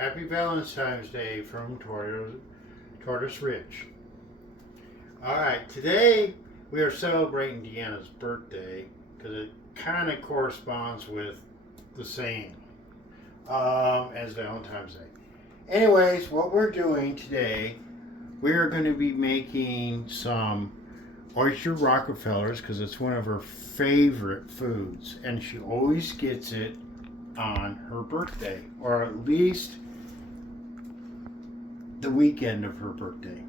Happy Valentine's Day from Tortoise Ridge. Alright, today we are celebrating Deanna's birthday because it kind of corresponds with the same as Valentine's Day. Anyways, what we're doing today, we're going to be making some oyster Rockefellers because it's one of her favorite foods and she always gets it on her birthday, or at least the weekend of her birthday.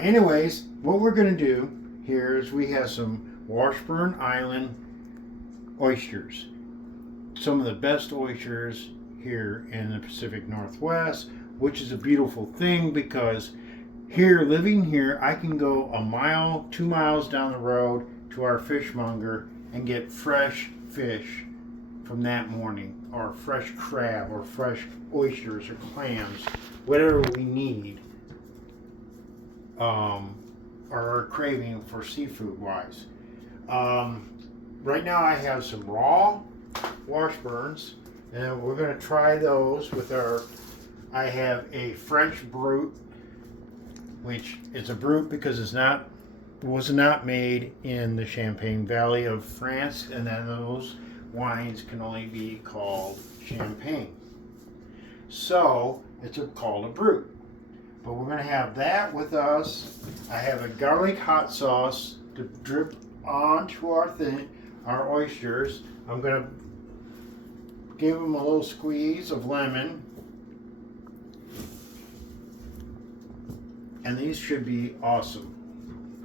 Anyways, what we're going to do here is we have some Washburn Island oysters. Some of the best oysters here in the Pacific Northwest, which is a beautiful thing because living here, I can go a mile, 2 miles down the road to our fishmonger and get fresh fish from that morning, or fresh crab, or fresh oysters, or clams, whatever we need, or are craving for seafood wise. Right now I have some raw Washburns, and we're going to try those with I have a French Brut, which is a Brut because it was not made in the Champagne Valley of France, and then those wines can only be called champagne. So it's called a Brut. But we're going to have that with us. I have a garlic hot sauce to drip onto our oysters. I'm going to give them a little squeeze of lemon. And these should be awesome.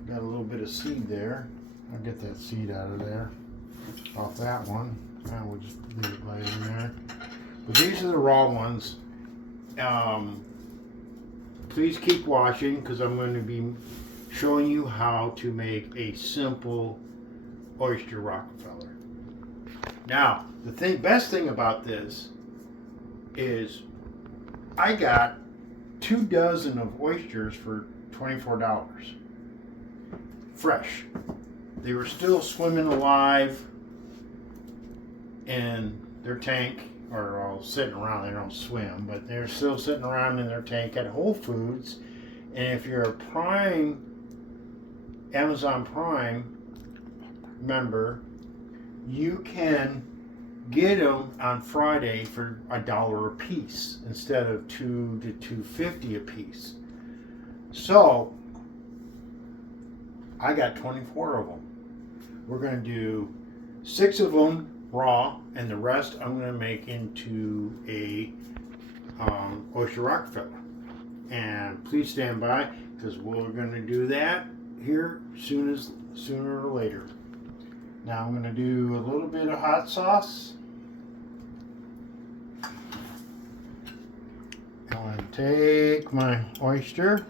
Got a little bit of seed there. I'll get that seed out of there. Off that one. We'll just leave it right in there. But these are the raw ones. Please keep watching because I'm going to be showing you how to make a simple oyster Rockefeller. Now, the best thing about this is I got 2 dozen of oysters for $24. Fresh. They were still swimming alive in their tank, or all sitting around. They don't swim, but they're still sitting around in their tank at Whole Foods. And if you're a Amazon Prime member, you can get them on Friday for $1 a piece instead of $2 to $2.50 a piece. So I got 24 of them. We're going to do 6 of them raw, and the rest I'm going to make into a oyster Rockefeller. And please stand by because we're going to do that here sooner or later. Now I'm going to do a little bit of hot sauce. I'm going to take my oyster.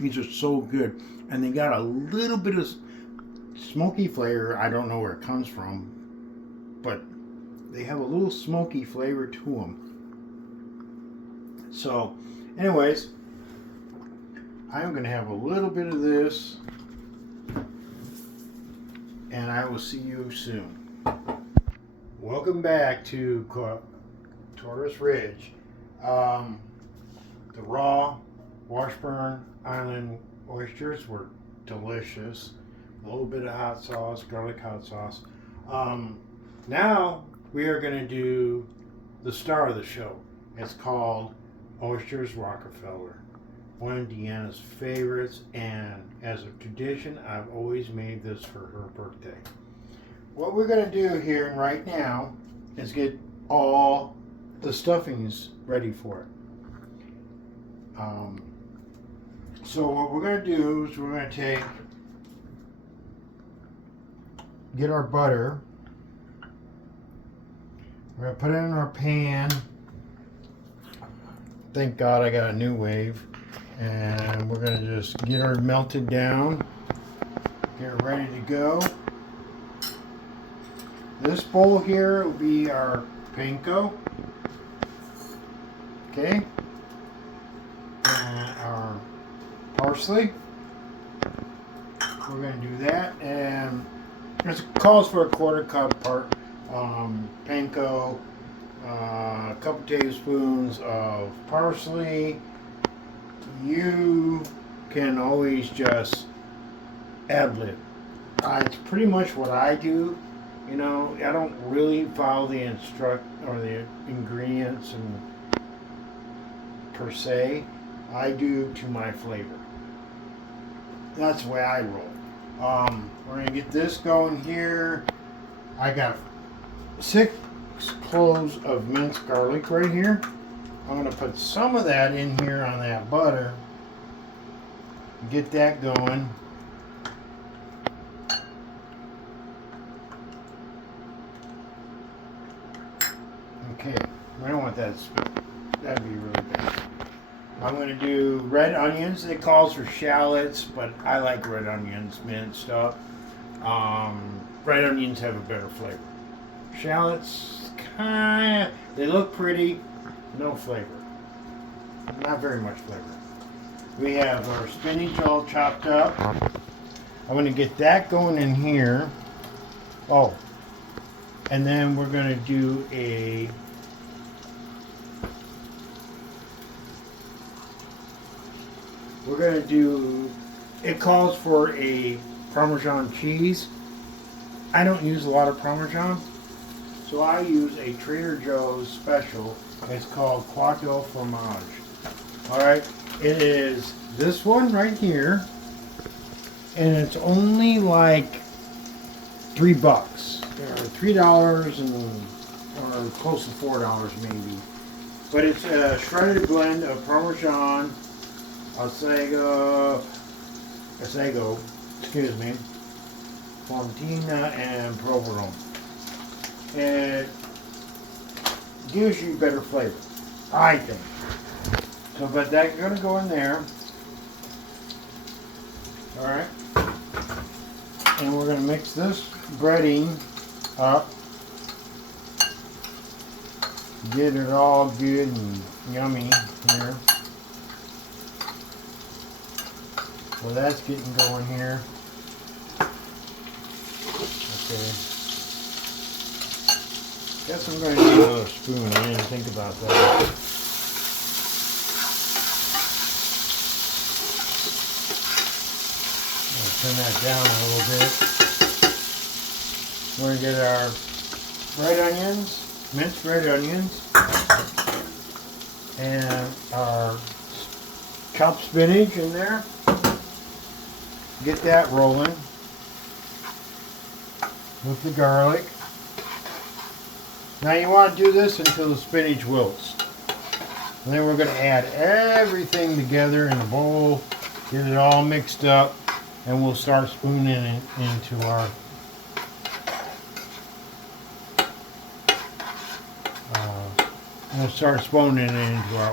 These are so good, and they got a little bit of smoky flavor. I don't know where it comes from, but they have a little smoky flavor to them. So, anyways, I'm going to have a little bit of this, and I will see you soon. Welcome back to Tortoise Ridge. The raw Washburn Island oysters were delicious. A little bit of hot sauce, garlic hot sauce. Now we are going to do the star of the show. It's called Oysters Rockefeller. One of Deanna's favorites, and as a tradition, I've always made this for her birthday. What we're going to do here right now is get all the stuffings ready for it. So what we're going to do is we're going to get our butter. We're going to put it in our pan. Thank God I got a new wave. And we're going to just get her melted down. Get her ready to go. This bowl here will be our panko. Okay. And our parsley. We're going to do that, and it calls for a 1/4 cup panko, a couple tablespoons of parsley. You can always just ad-lib. It's pretty much what I do. You know, I don't really follow the ingredients and per se. I do to my flavor. That's the way I roll. We're gonna get this going here. I got 6 cloves of minced garlic right here. I'm gonna put some of that in here on that butter. Get that going. Okay, I don't want that to spill. That'd be really bad. I'm going to do red onions. It calls for shallots, but I like red onions minced up. Red onions have a better flavor. Shallots, kind of, they look pretty, no flavor. Not very much flavor. We have our spinach all chopped up. I'm going to get that going in here. Oh, and then we're going to do it calls for a Parmesan cheese. I don't use a lot of Parmesan, so I use a Trader Joe's special. It's called Quattro Fromage. Alright, it is this one right here, and it's only like $3, or $3 or close to $4 maybe. But it's a shredded blend of Parmesan, Alsago, Fontina, and Provolone. And it gives you better flavor, I think. So, but that's gonna go in there. All right. And we're gonna mix this breading up. Get it all good and yummy here. So that's getting going here. Okay. Guess I'm going to need another spoon. I didn't think about that. I'll turn that down a little bit. We're going to get our red onions, minced red onions, and our chopped spinach in there. Get that rolling with the garlic. Now you want to do this until the spinach wilts. And then we're going to add everything together in a bowl, get it all mixed up, and we'll start spooning it into our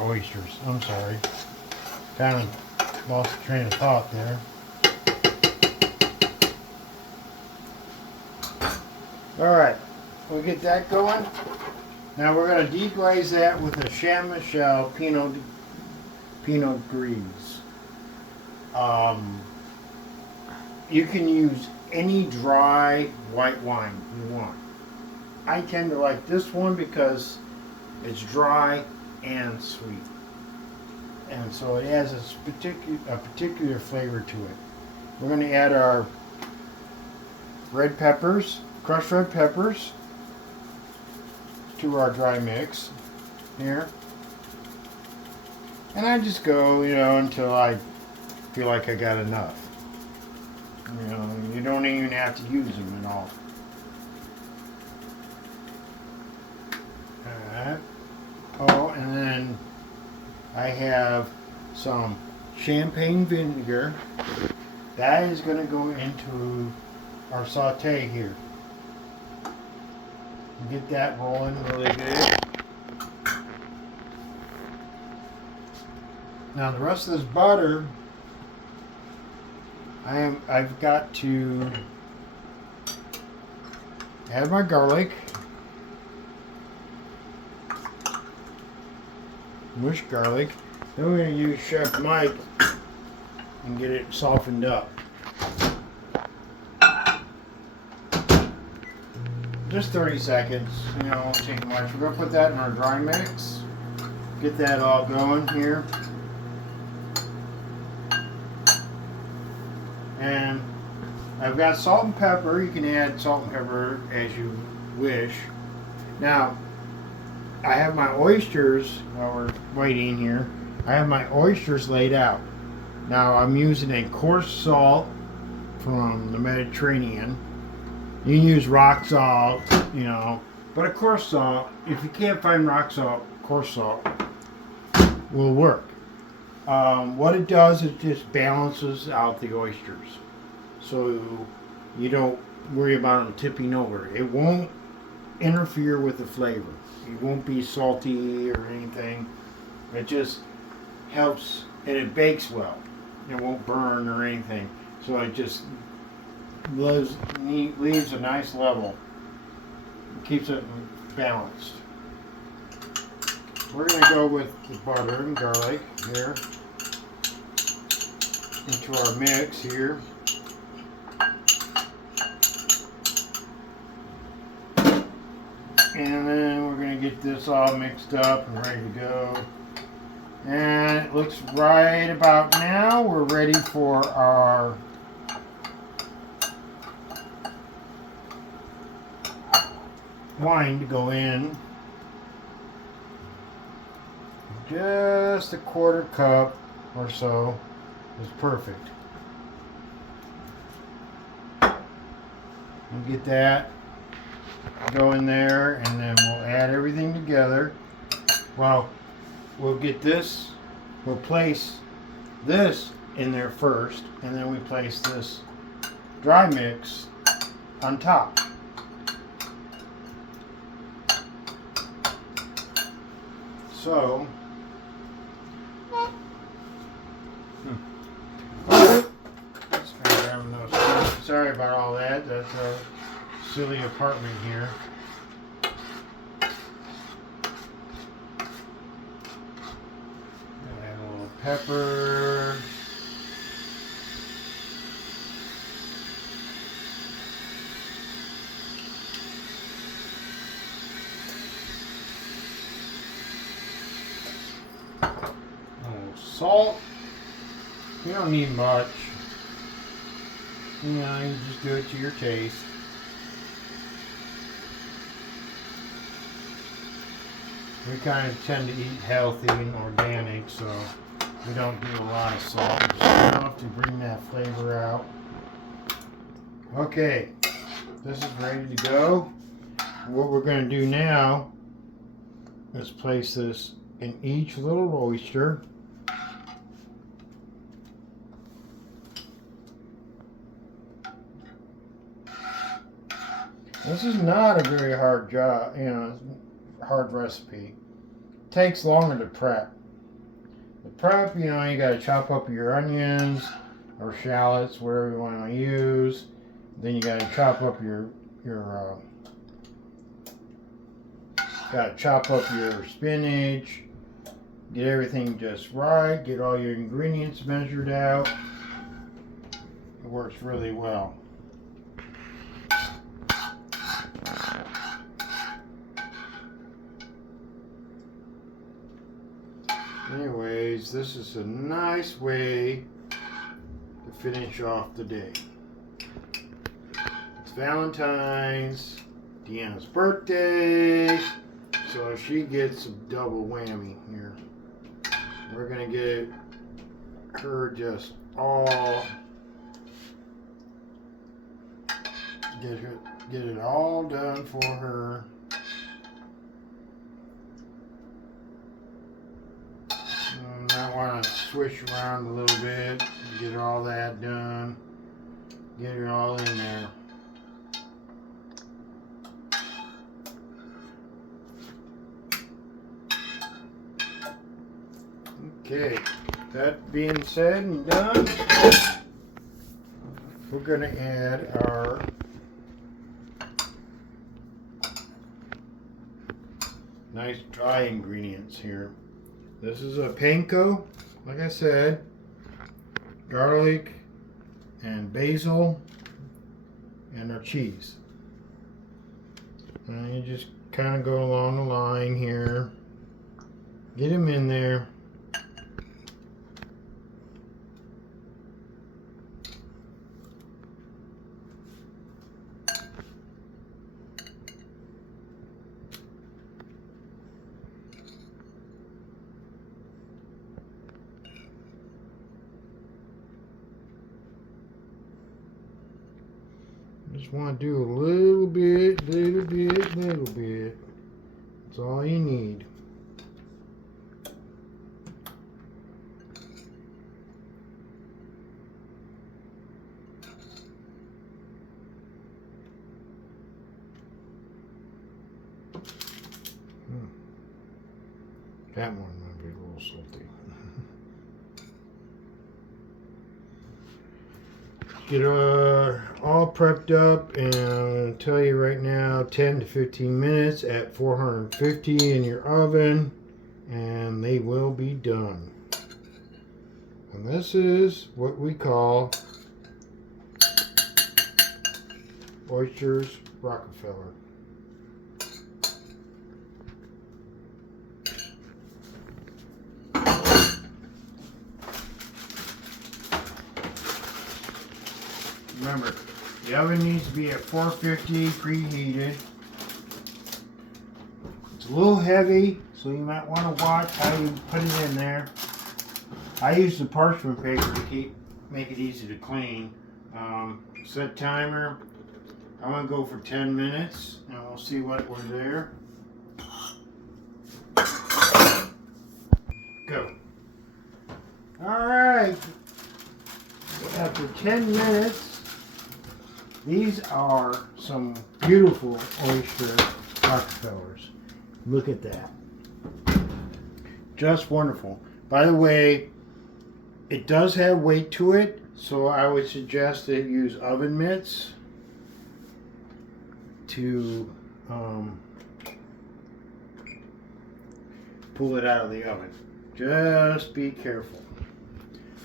oysters. I'm sorry. Kind of lost the train of thought there. Alright, we'll get that going. Now we're going to deglaze that with a Chammichelle Pinot Gris. You can use any dry white wine you want. I tend to like this one because it's dry and sweet. And so it has a particular flavor to it. We're going to add our red peppers, crushed red peppers, to our dry mix here. And I just go, until I feel like I got enough. You don't even have to use them at all. Alright. Oh, and then I have some champagne vinegar. That is going to go into our saute here. Get that rolling really good. Now the rest of this butter, I've got to add my garlic, mushed garlic. Then we're going to use Chef Mike and get it softened up. Just 30 seconds, you know, won't take much. We're going to put that in our dry mix. Get that all going here. And I've got salt and pepper. You can add salt and pepper as you wish. Now, I have my oysters, while we're waiting here, I have my oysters laid out. Now, I'm using a coarse salt from the Mediterranean. You can use rock salt, you know, but a coarse salt, if you can't find rock salt, coarse salt will work. What it does, it just balances out the oysters. So you don't worry about them tipping over. It won't interfere with the flavor. It won't be salty or anything. It just helps, and it bakes well. It won't burn or anything. So it just leaves a nice level. It keeps it balanced. We're going to go with the butter and garlic here into our mix here. And then we're going to get this all mixed up and ready to go. And it looks right about now. We're ready for our wine to go in. Just a quarter cup or so is perfect. We'll get that go in there, and then we'll add everything together. Well, we'll get this, we'll place this in there first, and then we place this dry mix on top. So, sorry about all that. That's our silly apartment here. Add a little pepper. A little salt. You don't need much. You know, you just do it to your taste. We kind of tend to eat healthy and organic, so we don't do a lot of salt. Just enough to bring that flavor out. Okay, this is ready to go. What we're going to do now is place this in each little oyster. This is not a very hard job, you know, hard recipe. It takes longer to prep. The prep, you know, you got to chop up your onions or shallots, whatever you want to use. Then you got to chop up your spinach. Get everything just right. Get all your ingredients measured out. It works really well. Anyways, this is a nice way to finish off the day. It's Valentine's, Deanna's birthday, so she gets a double whammy here. We're gonna get her just all, get it all done for her. I want to switch around a little bit, get all that done, get it all in there. Okay, that being said and done, we're going to add our nice dry ingredients here. This is a panko, like I said. garlic and basil and our cheese. And you just kind of go along the line here. Get them in there. Just want to do a little bit, little bit, little bit. That's all you need. That one might be a little salty. Get all prepped up, and I'm going to tell you right now, 10 to 15 minutes at 450 in your oven, and they will be done. And this is what we call Oysters Rockefeller. Remember, the oven needs to be at 450 preheated. It's a little heavy, so you might want to watch how you put it in there. I use the parchment paper to make it easy to clean. Set timer. I'm going to go for 10 minutes, and we'll see what we're there. Go. Alright. After 10 minutes, these are some beautiful oyster Rockefellers. Look at that. Just wonderful. By the way, it does have weight to it, so I would suggest that you use oven mitts to pull it out of the oven. Just be careful.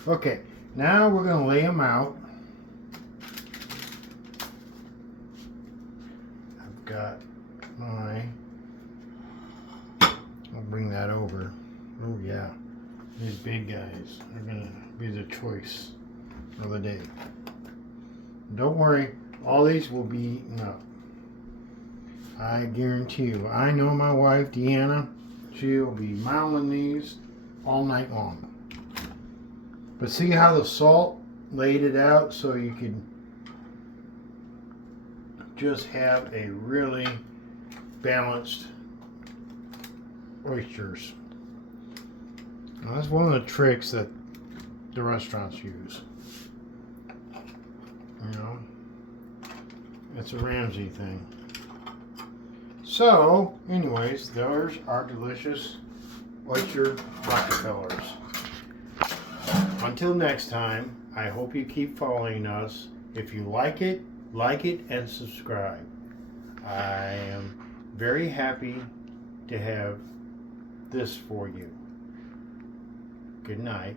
Okay, now we're going to lay them out. I've got my, I'll bring that over. Oh yeah, these big guys are going to be the choice of the day. Don't worry, all these will be eaten up. I guarantee you. I know my wife, Deanna, she'll be mouthing these all night long. But see how the salt laid it out so you can just have a really balanced oysters. Now, that's one of the tricks that the restaurants use. You know, it's a Ramsay thing. So, anyways, those are delicious oyster Rockefellers. Until next time, I hope you keep following us. If you like it and subscribe. I am very happy to have this for you. Good night.